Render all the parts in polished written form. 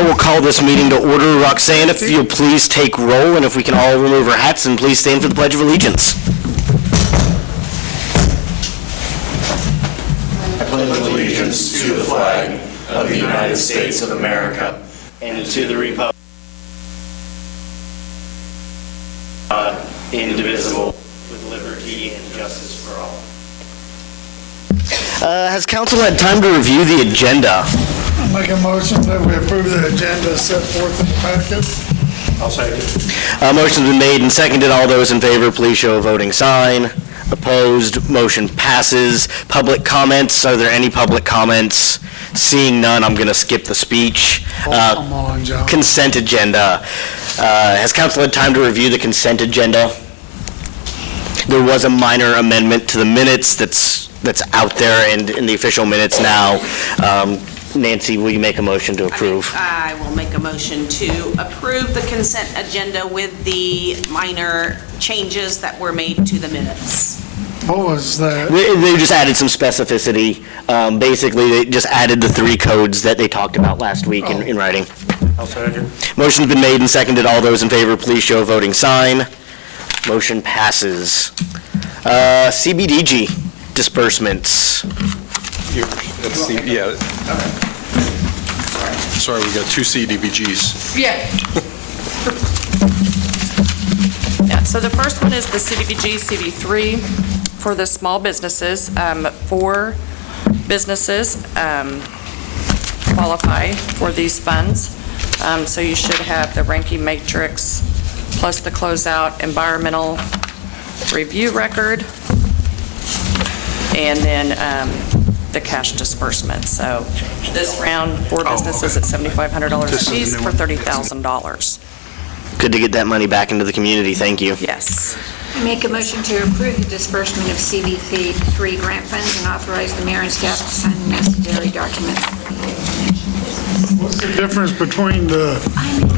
I will call this meeting to order. Roxanne, if you'll please take roll, and if we can all remove our hats, and please stand for the Pledge of Allegiance. I pledge allegiance to the flag of the United States of America and to the republic indivisible with liberty and justice for all. Has council had time to review the agenda? I'll make a motion that we approve the agenda set forth in the packet. I'll second. Motion's been made and seconded. All those in favor, please show a voting sign. Opposed, motion passes. Public comments, are there any public comments? Seeing none, I'm going to skip the speech. Come on, John. Consent agenda. Has council had time to review the consent agenda? There was a minor amendment to the minutes that's out there and in the official minutes now. Nancy, will you make a motion to approve? I will make a motion to approve the consent agenda with the minor changes that were made to the minutes. What was that? They just added some specificity. Basically, they just added the 3 codes that they talked about last week in writing. I'll second. Motion's been made and seconded. All those in favor, please show a voting sign. Motion passes. CBDG disbursements. Yeah. Sorry, we got 2 CDBGs. Yeah. Yeah, so the first one is the CDBG CD3 for the small businesses. 4 businesses qualify for these funds. So you should have the ranking matrix plus the closeout environmental review record, and then the cash disbursement. So this round, 4 businesses at $7,500 apiece for $30,000. Good to get that money back into the community. Thank you. Yes. I make a motion to approve the disbursement of CB3 grant funds and authorize the mayor and staff to sign the necessary documents. What's the difference between the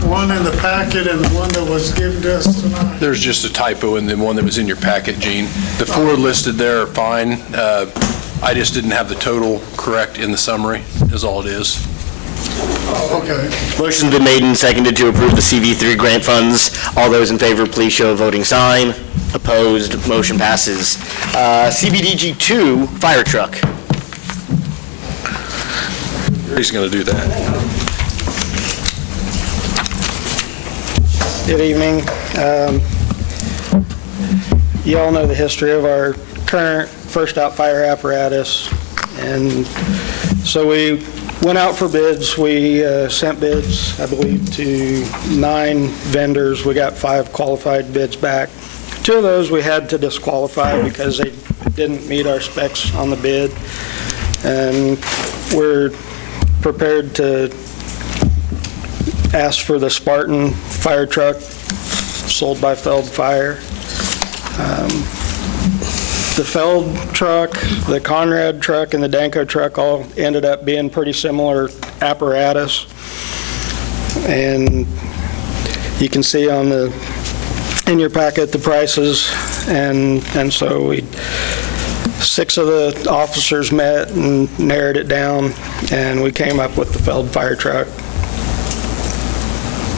one in the packet and the one that was given to us tonight? There's just a typo in the one that was in your packet, Gene. The 4 listed there are fine. I just didn't have the total correct in the summary, is all it is. Okay. Motion's been made and seconded to approve the CV3 grant funds. All those in favor, please show a voting sign. Opposed, motion passes. CBDG 2 fire truck. He's going to do that. Good evening. You all know the history of our current first out fire apparatus, and so we went out for bids. We sent bids, I believe, to 9 vendors. We got 5 qualified bids back. 2 of those we had to disqualify because they didn't meet our specs on the bid, and we're prepared to ask for the Spartan fire truck sold by Feld Fire. The Feld truck, the Conrad truck, and the Danco truck all ended up being pretty similar apparatus. And you can see in your packet the prices, and so 6 of the officers met and narrowed it down, and we came up with the Feld fire truck.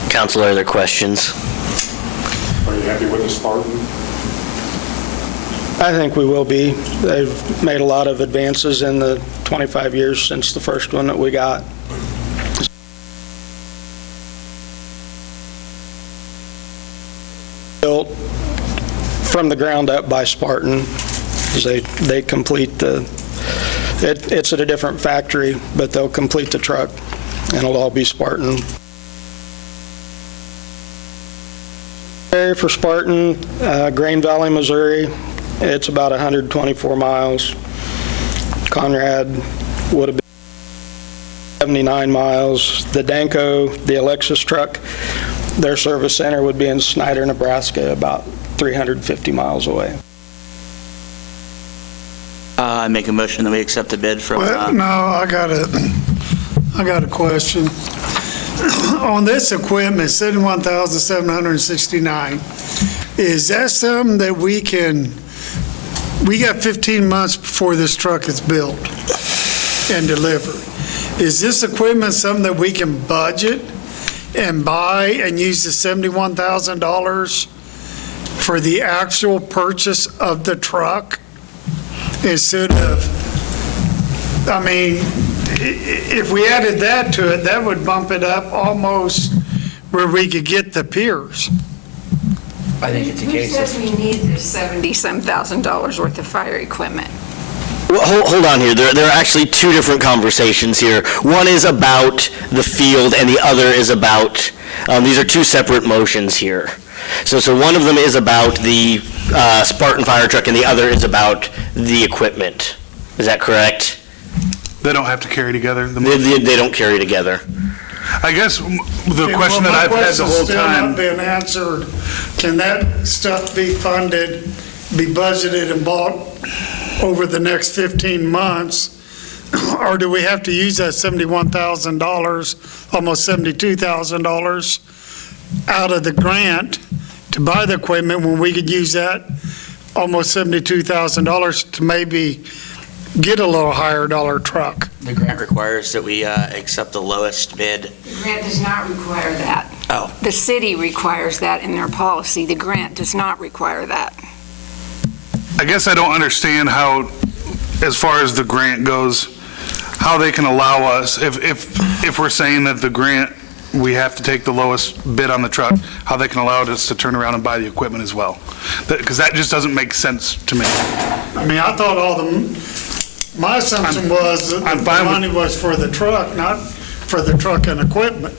Council, are there questions? Are you happy with the Spartan? I think we will be. They've made a lot of advances in the 25 years since the first one that we got. Built from the ground up by Spartan. They complete it's at a different factory, but they'll complete the truck, and it'll all be Spartan. For Spartan, Grain Valley, Missouri, it's about 124 miles. Conrad would have been 79 miles. The Danco, the Alexis truck, their service center would be in Snyder, Nebraska, about 350 miles away. I make a motion that we accept the bid from... No, I got a question. On this equipment, $71,769, is that something that we got 15 months before this truck is built and delivered. is this equipment something that we can budget and buy and use the $71,000 for the actual purchase of the truck instead of, I mean, if we added that to it, that would bump it up almost where we could get the piers. I think it's a Who case says of, we need this $70-some thousand worth of fire equipment? Well, hold on here. There are actually two different conversations here. One is about the field, and the other is about, these are two separate motions here. So one of them is about the Spartan fire truck, and the other is about the equipment. Is that correct? They don't have to carry together. They don't carry together. I guess the question that I've had the whole time. My question's still not been answered. Can that stuff be funded, be budgeted and bought over the next 15 months? Or do we have to use that $71,000, almost $72,000 out of the grant to buy the equipment when we could use that almost $72,000 to maybe get a little higher dollar truck? the grant requires that we accept the lowest bid. The grant does not require that. Oh. The city requires that in their policy. The grant does not require that. I guess I don't understand how, as far as the grant goes, how they can allow us, if we're saying that the grant, we have to take the lowest bid on the truck, how they can allow us to turn around and buy the equipment as well. Because that just doesn't make sense to me. I mean, I thought my assumption was that I'm the fine with- money was for the truck, not for the truck and equipment.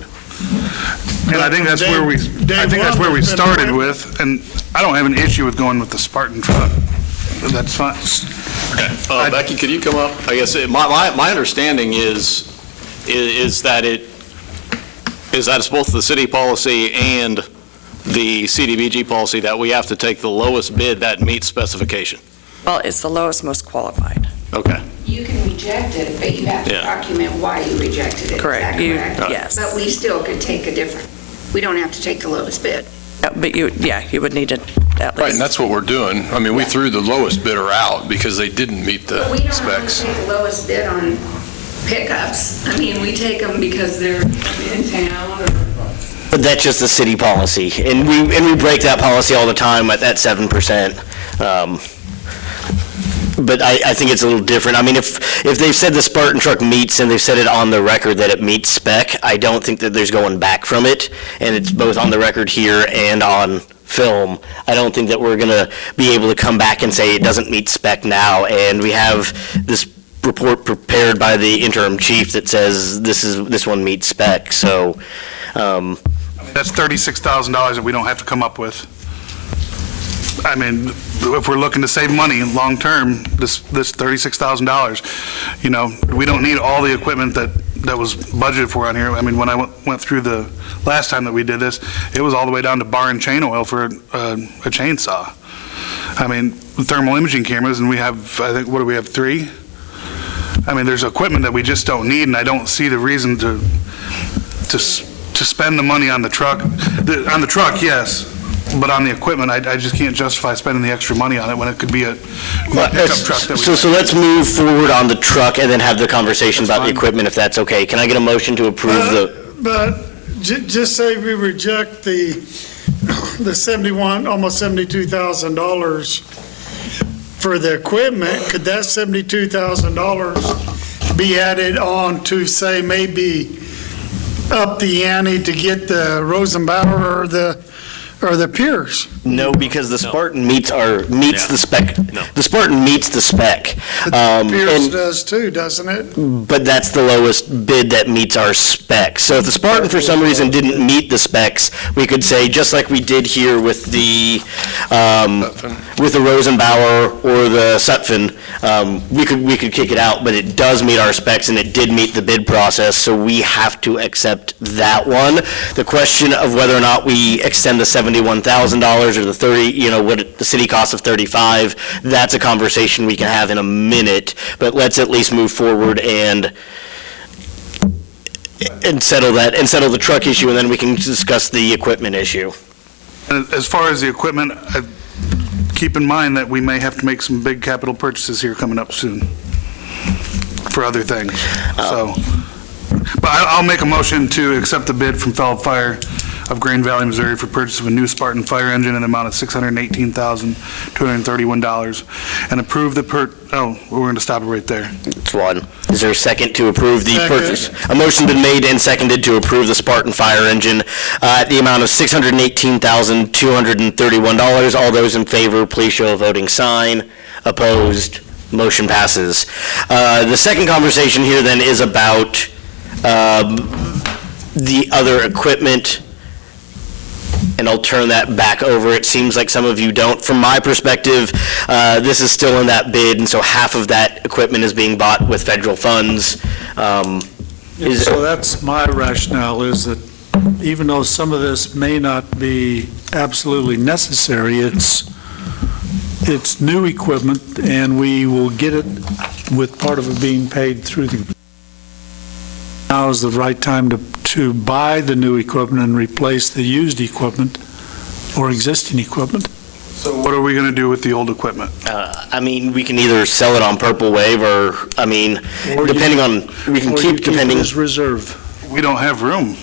And I think that's where we Day one, started with, and I don't have an issue with going with the Spartan truck. That's fine. Becky, could you come up? I guess my understanding is that it's both the city policy and the CDBG policy that we have to take the lowest bid that meets specification. Well, it's the lowest, most qualified. Okay. You can reject it, but you have to Yeah. document why you rejected it. Correct. Is that correct? Yes. But we still could take a different, we don't have to take the lowest bid. But you would need to at Right, and least. that's what we're doing. I mean, we threw the lowest bidder out because they didn't meet But we the don't have specs. to take the lowest bid on pickups. I mean, we take them because they're in town or. But that's just the city policy, and we break that policy all the time at that 7%. But I think it's a little different. I mean, if they've said the Spartan truck meets, and they've said it on the record that it meets spec, I don't think that there's going back from it, and it's both on the record here and on film. I don't think that we're going to be able to come back and say it doesn't meet spec now, and we have this report prepared by the interim chief that says this one meets spec, so. That's $36,000 that we don't have to come up with. I mean, if we're looking to save money long-term, this $36,000, we don't need all the equipment that was budgeted for on here. I mean, when I went through the last time that we did this, it was all the way down to bar and chain oil for a chainsaw. I mean, thermal imaging cameras, and we have, I think, what do we have, 3? I mean, there's equipment that we just don't need, and I don't see the reason to spend the money on the truck. On the truck, yes. But on the equipment, I just can't justify spending the extra money on it when it could be a pickup truck that we... So let's move forward on the truck and then have the conversation about the equipment, if that's okay. Can I get a motion to approve the... But just say we reject the almost $72,000 for the equipment, could that $72,000 be added on to, say, maybe up the ante to get the Rosenbauer or the Pierce? No, because the Spartan meets the spec. No. The Spartan meets the spec. Pierce does too, doesn't it? But that's the lowest bid that meets our specs. So if the Spartan for some reason didn't meet the specs, we could say, just like we did here with the Rosenbauer or the Sutphen, we could kick it out, but it does meet our specs and it did meet the bid process, so we have to accept that one. The question of whether or not we extend the $71,000 or the 30, what the city cost of 35, that's a conversation we can have in a minute, but let's at least move forward and settle that, and settle the truck issue, and then we can discuss the equipment issue. As far as the equipment, keep in mind that we may have to make some big capital purchases here coming up soon for other things. So But I'll make a motion to accept the bid from Fellow Fire of Green Valley, Missouri for purchase of a new Spartan fire engine in the amount of $618,231 and approve the we're going to stop it right there. It's one. Is there a second to approve the Second. purchase? A motion been made and seconded to approve the Spartan fire engine at the amount of $618,231. All those in favor, please show a voting sign. Opposed? Motion passes. The second conversation here then is about the other equipment, and I'll turn that back over. It seems like some of you don't. From my perspective, this is still in that bid, and so half of that equipment is being bought with federal funds. So that's my rationale, is that even though some of this may not be absolutely necessary, it's new equipment, and we will get it with part of it being paid through the... Now is the right time to buy the new equipment and replace the used equipment or existing equipment. So what are we going to do with the old equipment? I mean, we can either sell it on Purple Wave, or, I mean, depending on, we can keep depending... As reserve. We don't have room.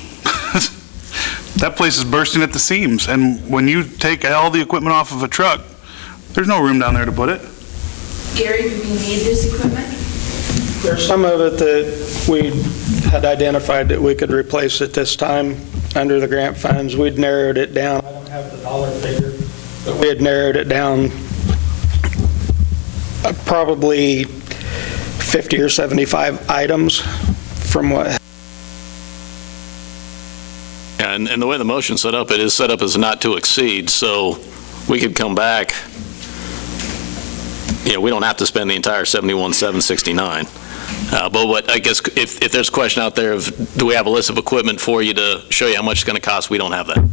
That place is bursting at the seams, and when you take all the equipment off of a truck, there's no room down there to put it. Gary, do we need this equipment? There's some of it that we had identified that we could replace at this time under the grant funds. We'd narrowed it down. I don't have the dollar figure, but we had narrowed it down probably 50 or 75 items from what... Yeah, and the way the motion's set up, it is set up as not to exceed, so we could come back. Yeah, we don't have to spend the entire $71,769. But what, I guess, if there's a question out there of, do we have a list of equipment for you to show you how much it's going to cost, we don't have that.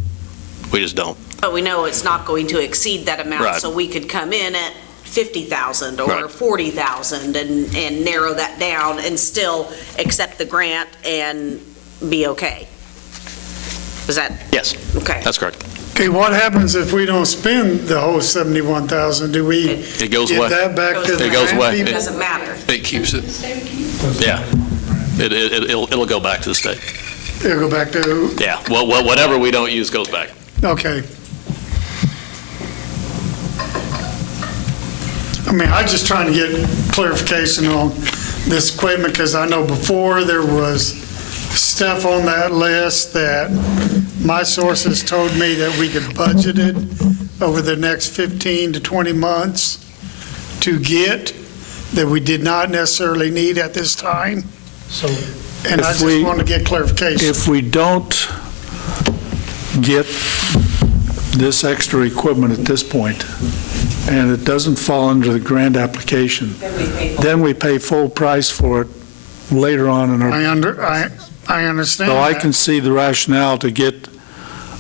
We just don't. But we know it's not going to exceed that amount, Right. so we could come in at 50,000 or Right. 40,000 and narrow that down and still accept the grant and be okay. Is that? Yes. Okay. That's correct. Okay, what happens if we don't spend the whole 71,000? Do we It goes away. give that back to the It goes grant away. people? It doesn't matter. It keeps it. Yeah. It'll go back to the state. It'll go back to, Yeah. Well, whatever we don't use goes back. okay. I mean, I'm just trying to get clarification on this equipment, because I know before there was stuff on that list that my sources told me that we could budget it over the next 15 to 20 months to get, that we did not necessarily need at this time. So And I if just we- want to get clarification. If we don't get this extra equipment at this point, and it doesn't fall under the grant application, then we pay full price for it later on in our... I understand So I that. can see the rationale to get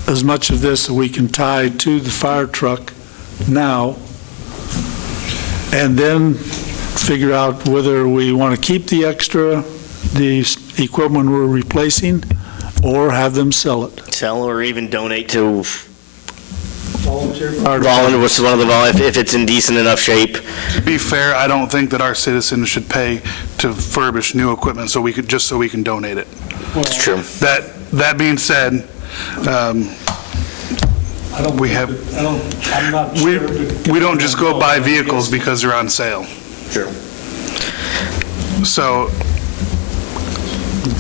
as much of this that we can tie to the fire truck now, and then figure out whether we want to keep the extra, the equipment we're replacing, or have them sell it. Sell or even donate to Volunteer. what's one of the if it's in decent enough shape. To be fair, I don't think that our citizens should pay to furbish new equipment so we can donate it. It's true. That being said, I'm not sure. we don't just go buy vehicles because they're on sale. Sure. So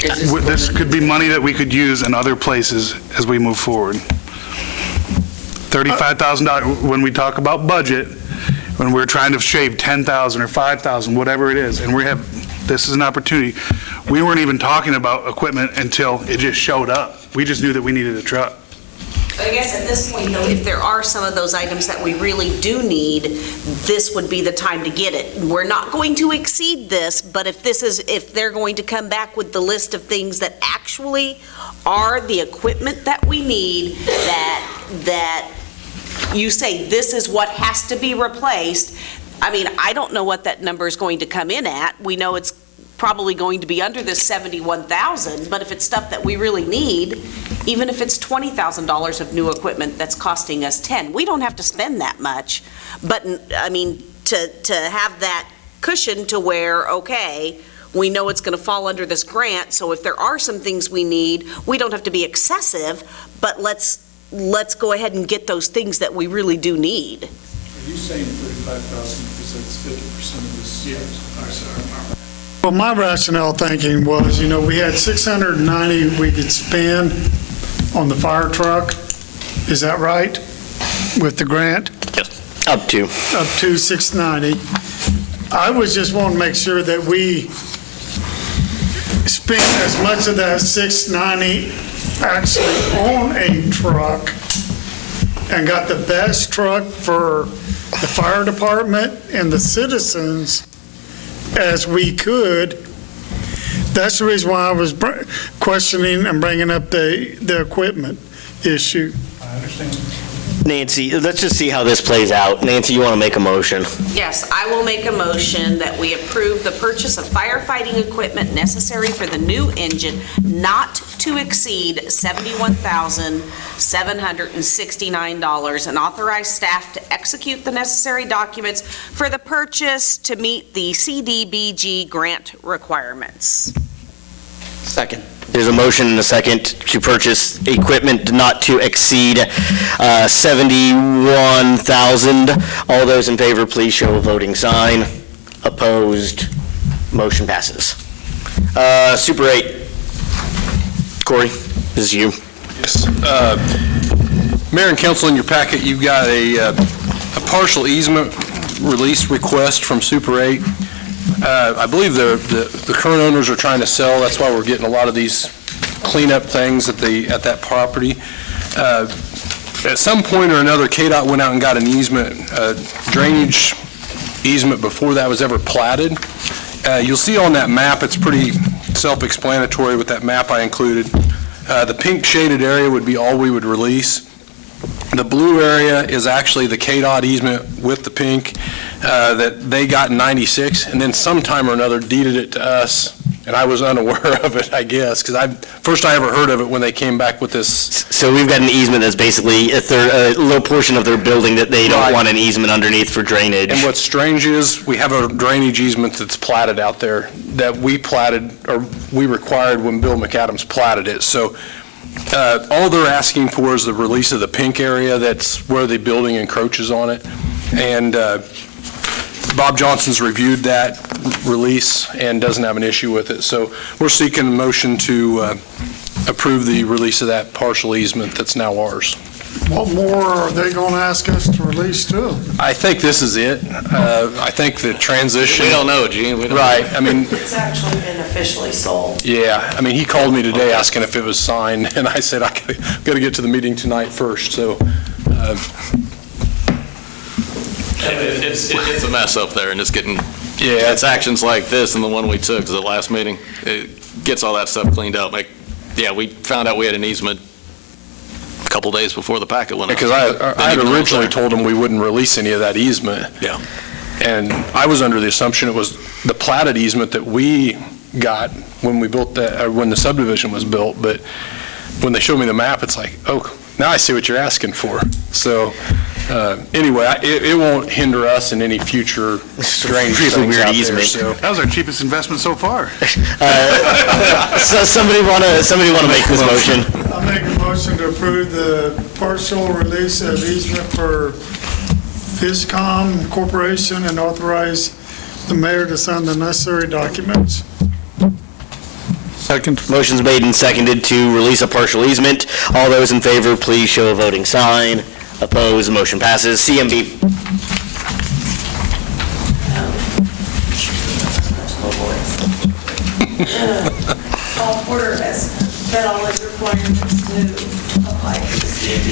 this could be money that we could use in other places as we move forward. $35,000, when we talk about budget, when we're trying to shave 10,000 or 5,000, whatever it is, and this is an opportunity. We weren't even talking about equipment until it just showed up. We just knew that we needed a truck. But I guess at this point, though, if there are some of those items that we really do need, this would be the time to get it. We're not going to exceed this, but if they're going to come back with the list of things that actually are the equipment that we need, that you say this is what has to be replaced, I mean, I don't know what that number is going to come in at. We know it's probably going to be under this 71,000, but if it's stuff that we really need, even if it's $20,000 of new equipment that's costing us 10, we don't have to spend that much. But I mean, to have that cushion to where, okay, We know it's going to fall under this grant, so if there are some things we need, we don't have to be excessive, but let's go ahead and get those things that we really do need. Are you saying 35,000 because that's 50% of this? Yes. Well, my rationale thinking was, we had 690 we could spend on the fire truck. Is that right? With the grant? Yes. Up to 690. I was just wanting to make sure that we spent as much of that 690 actually on a truck and got the best truck for the fire department and the citizens as we could. That's the reason why I was questioning and bringing up the equipment issue. I understand. Nancy, let's just see how this plays out. Nancy, you want to make a motion? Yes, I will make a motion that we approve the purchase of firefighting equipment necessary for the new engine not to exceed $71,769 and authorize staff to execute the necessary documents for the purchase to meet the CDBG grant requirements. Second. There's a motion and a second to purchase equipment not to exceed $71,000. All those in favor, please show a voting sign. Opposed, motion passes. Super 8. Corey, this is you. Yes. Mayor and council, in your packet, you've got a partial easement release request from Super 8. I believe the current owners are trying to sell. That's why we're getting a lot of these cleanup things at that property. At some point or another, KDOT went out and got an easement, drainage easement before that was ever platted. You'll see on that map, it's pretty self-explanatory with that map I included. The pink shaded area would be all we would release. The blue area is actually the KDOT easement with the pink that they got in '96, and then sometime or another deeded it to us, and I was unaware of it, I guess, because first I ever heard of it when they came back with this. So we've got an easement that's basically a little portion of their building that they don't want an easement underneath for drainage. And what's strange is we have a drainage easement that's platted out there that we platted, or we required when Bill McAdams platted it. So all they're asking for is the release of the pink area. That's where the building encroaches on it. And Bob Johnson's reviewed that release and doesn't have an issue with it. So we're seeking a motion to approve the release of that partial easement that's now ours. What more are they going to ask us to release too? I think this is it. I think the transition. We don't know, Gene. We don't Right. know. I mean, It's actually been officially sold. yeah. I mean, he called me today asking if it was signed, and I said, I got to get to the meeting tonight first. So It's a mess up there, and it's getting, yeah, it's actions like this and the one we took at the last meeting. It gets all that stuff cleaned up. Yeah, we found out we had an easement a couple days before the packet went out. because I had originally told him we wouldn't release any of that easement. Yeah. And I was under the assumption it was the platted easement that we got when we built that, or when the subdivision was built. But when they showed me the map, it's like, oh, now I see what you're asking for. So anyway, it won't hinder us in any future strange things weird out easement. there. So. That was our cheapest investment so far. So somebody want to make this motion? I make a motion to approve the partial release of easement for Fiscom Corporation and authorize the mayor to sign the necessary documents. Second. Motion's made and seconded to release a partial easement. All those in favor, please show a voting sign. Opposed, motion passes. CMB. Paul Porter has met all his requirements to apply for the CMB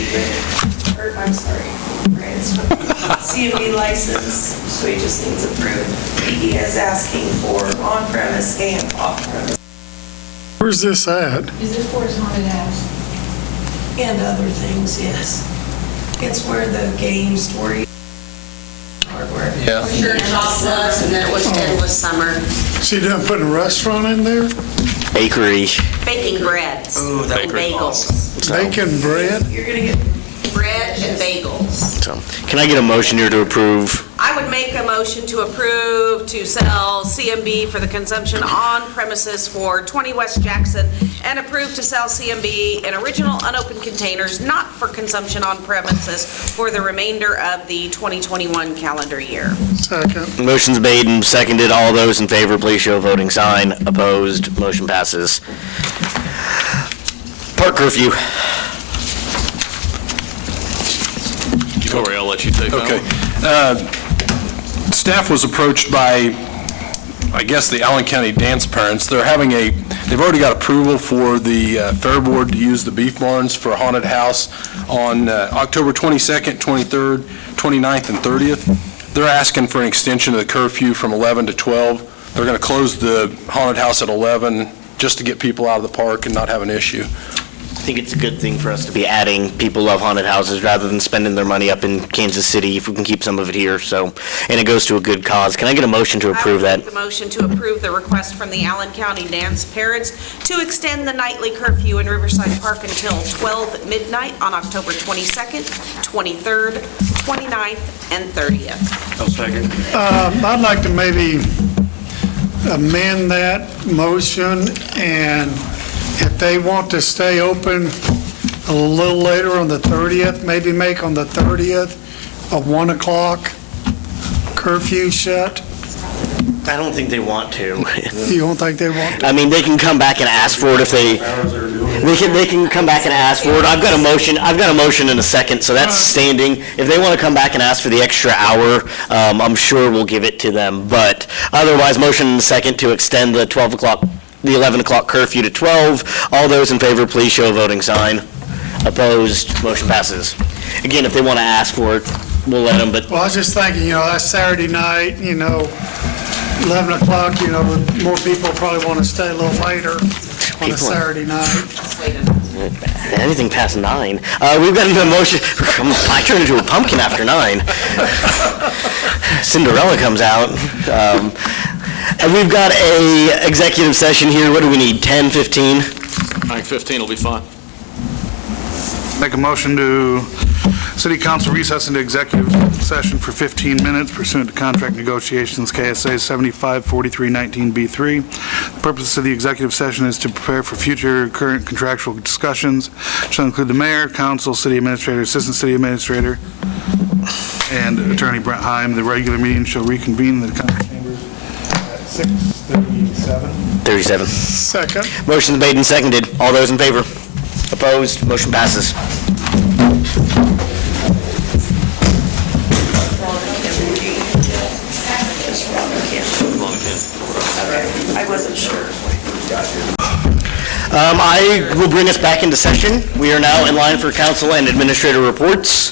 CMB license, so he just needs approved. He is asking for on-premise and off-premise. Where's this at? Is it for his haunted house? And other things, yes. It's where the game store hardware. Yeah. Sure, chocolate, and then it was Endless Summer. She done put a restaurant in there? Bakery. Baking breads and bagels. Bacon bread? You're gonna get Bread and bagels. So, can I get a motion here to approve? I would make a motion to approve to sell CMB for the consumption on premises for 20 West Jackson, and approve to sell CMB in original unopened containers not for consumption on premises for the remainder of the 2021 calendar year. Second. Motion's made and seconded. All those in favor, please show a voting sign. Opposed, motion passes. Park curfew. Corey, I'll let you take that Okay. one. Staff was approached by, I guess, the Allen County dance parents. They've already got approval for the Fair Board to use the beef barns for a haunted house on October 22nd, 23rd, 29th, and 30th. They're asking for an extension of the curfew from 11 to 12. They're going to close the haunted house at 11 just to get people out of the park and not have an issue. I think it's a good thing for us to be adding people love haunted houses rather than spending their money up in Kansas City if we can keep some of it here. So, and it goes to a good cause. Can I get a motion to approve I that? would make the motion to approve the request from the Allen County dance parents to extend the nightly curfew in Riverside Park until 12 midnight on October 22nd, 23rd, 29th, and 30th. I'll second. I'd like to maybe amend that motion, and if they want to stay open a little later on the 30th, maybe make on the 30th a 1 o'clock curfew shut. I don't think they want to. You don't think they want to? I mean, they can come back and ask for it if they can come back and ask for it. I've got a motion in a second, so that's standing. If they want to come back and ask for the extra hour, I'm sure we'll give it to them. But otherwise, motion in a second to extend the 11 o'clock curfew to 12. All those in favor, please show a voting sign. Opposed, motion passes. Again, if they want to ask for it, we'll let them, but Well, I was just thinking, that's Saturday night, 11 o'clock, more people probably want to stay a little later on a Saturday night. anything past 9. We've got a motion. I turn into a pumpkin after 9. Cinderella comes out. And we've got a executive session here. What do we need, 10, 15? I think 15 will be fine. Make a motion to City Council recess into executive session for 15 minutes pursuant to contract negotiations, KSA 754319B3. The purpose of the executive session is to prepare for future current contractual discussions, which shall include the mayor, council, city administrator, assistant city administrator, and Attorney Brent Heim. The regular meeting shall reconvene in the council chambers at 6:37. 37. Second. Motion's made and seconded. All those in favor? Opposed? Motion passes. I wasn't sure. I will bring us back into session. We are now in line for council and administrator reports.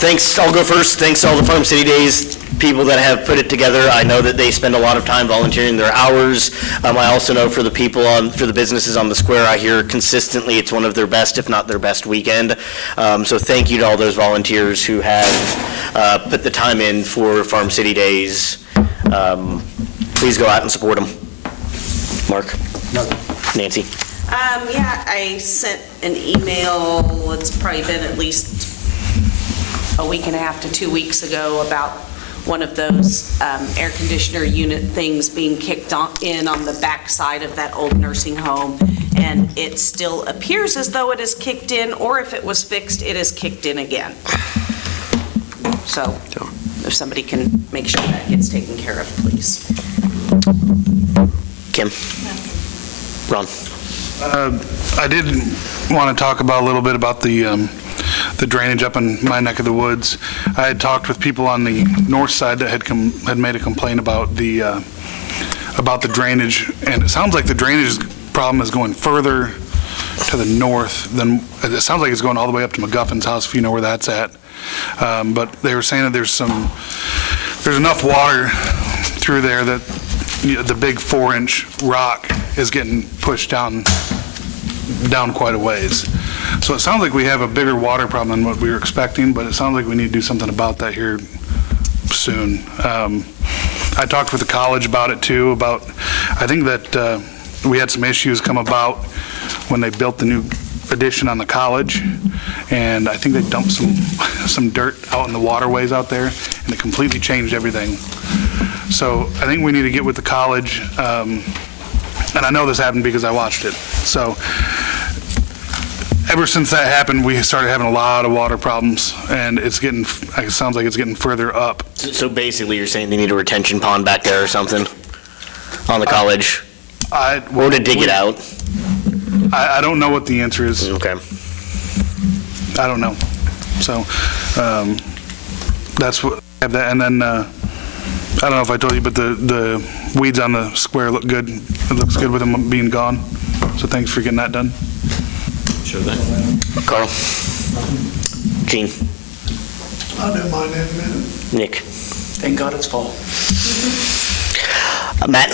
Thanks, I'll go first. Thanks to all the Farm City Days people that have put it together. I know that they spend a lot of time volunteering their hours. I also know for the people for the businesses on the square, I hear consistently it's one of their best, if not their best weekend. So thank you to all those volunteers who have put the time in for Farm City Days. Please go out and support them. Mark? Nancy? Yeah, I sent an email, it's probably been at least a week and a half to 2 weeks ago about one of those air conditioner unit things being kicked in on the back side of that old nursing home. And it still appears as though it is kicked in, or if it was fixed, it is kicked in again. So if somebody can make sure that gets taken care of, please. Kim? Ron? I did want to talk about a little bit about the drainage up in my neck of the woods. I had talked with people on the north side that had made a complaint about the drainage, and it sounds like the drainage problem is going further to the north than, it sounds like it's going all the way up to McGuffin's house, if you know where that's at. But they were saying that there's enough water through there that the big 4-inch rock is getting pushed down quite a ways. So it sounds like we have a bigger water problem than what we were expecting, but it sounds like we need to do something about that here soon. I talked with the college about it too, I think that we had some issues come about when they built the new addition on the college, and I think they dumped some dirt out in the waterways out there, and it completely changed everything. So I think we need to get with the college, and I know this happened because I watched it. So ever since that happened, we started having a lot of water problems, and it sounds like it's getting further up. So basically, you're saying they need a retention pond back there or something on the college? Or to dig it out? I don't know what the answer is. Okay. I don't know. So that's what, and then I don't know if I told you, but the weeds on the square look good. It looks good with them being gone. So thanks for getting that done. Sure thing. Carl? Gene? I'll do mine in a minute. Nick? Thank God it's fall. Matt?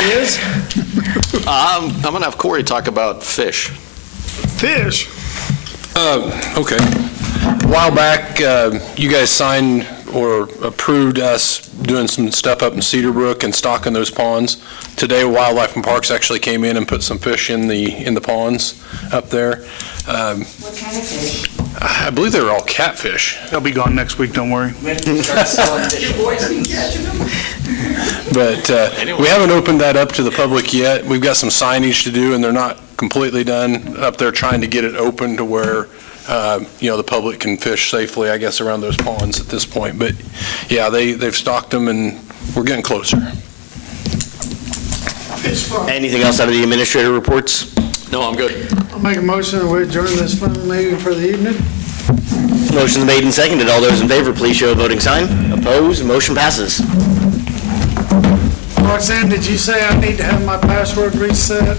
I'm going to have Corey talk about fish. Fish? Okay. A while back, you guys signed or approved us doing some stuff up in Cedar Brook and stocking those ponds. Today, Wildlife and Parks actually came in and put some fish in the ponds up there. What kind of fish? I believe they were all catfish. They'll be gone next week, don't worry. When do we start selling fish? Your boys been catching them? But we haven't opened that up to the public yet. We've got some signage to do, and they're not completely done up there, trying to get it open to where, the public can fish safely, I guess, around those ponds at this point. But, yeah, they've stocked them, and we're getting closer. Anything else out of the administrator reports? No, I'm good. I'll make a motion that we adjourn this final meeting for the evening. Motion's made and seconded. All those in favor, please show a voting sign. Opposed? Motion passes. Roxanne, did you say I need to have my password reset?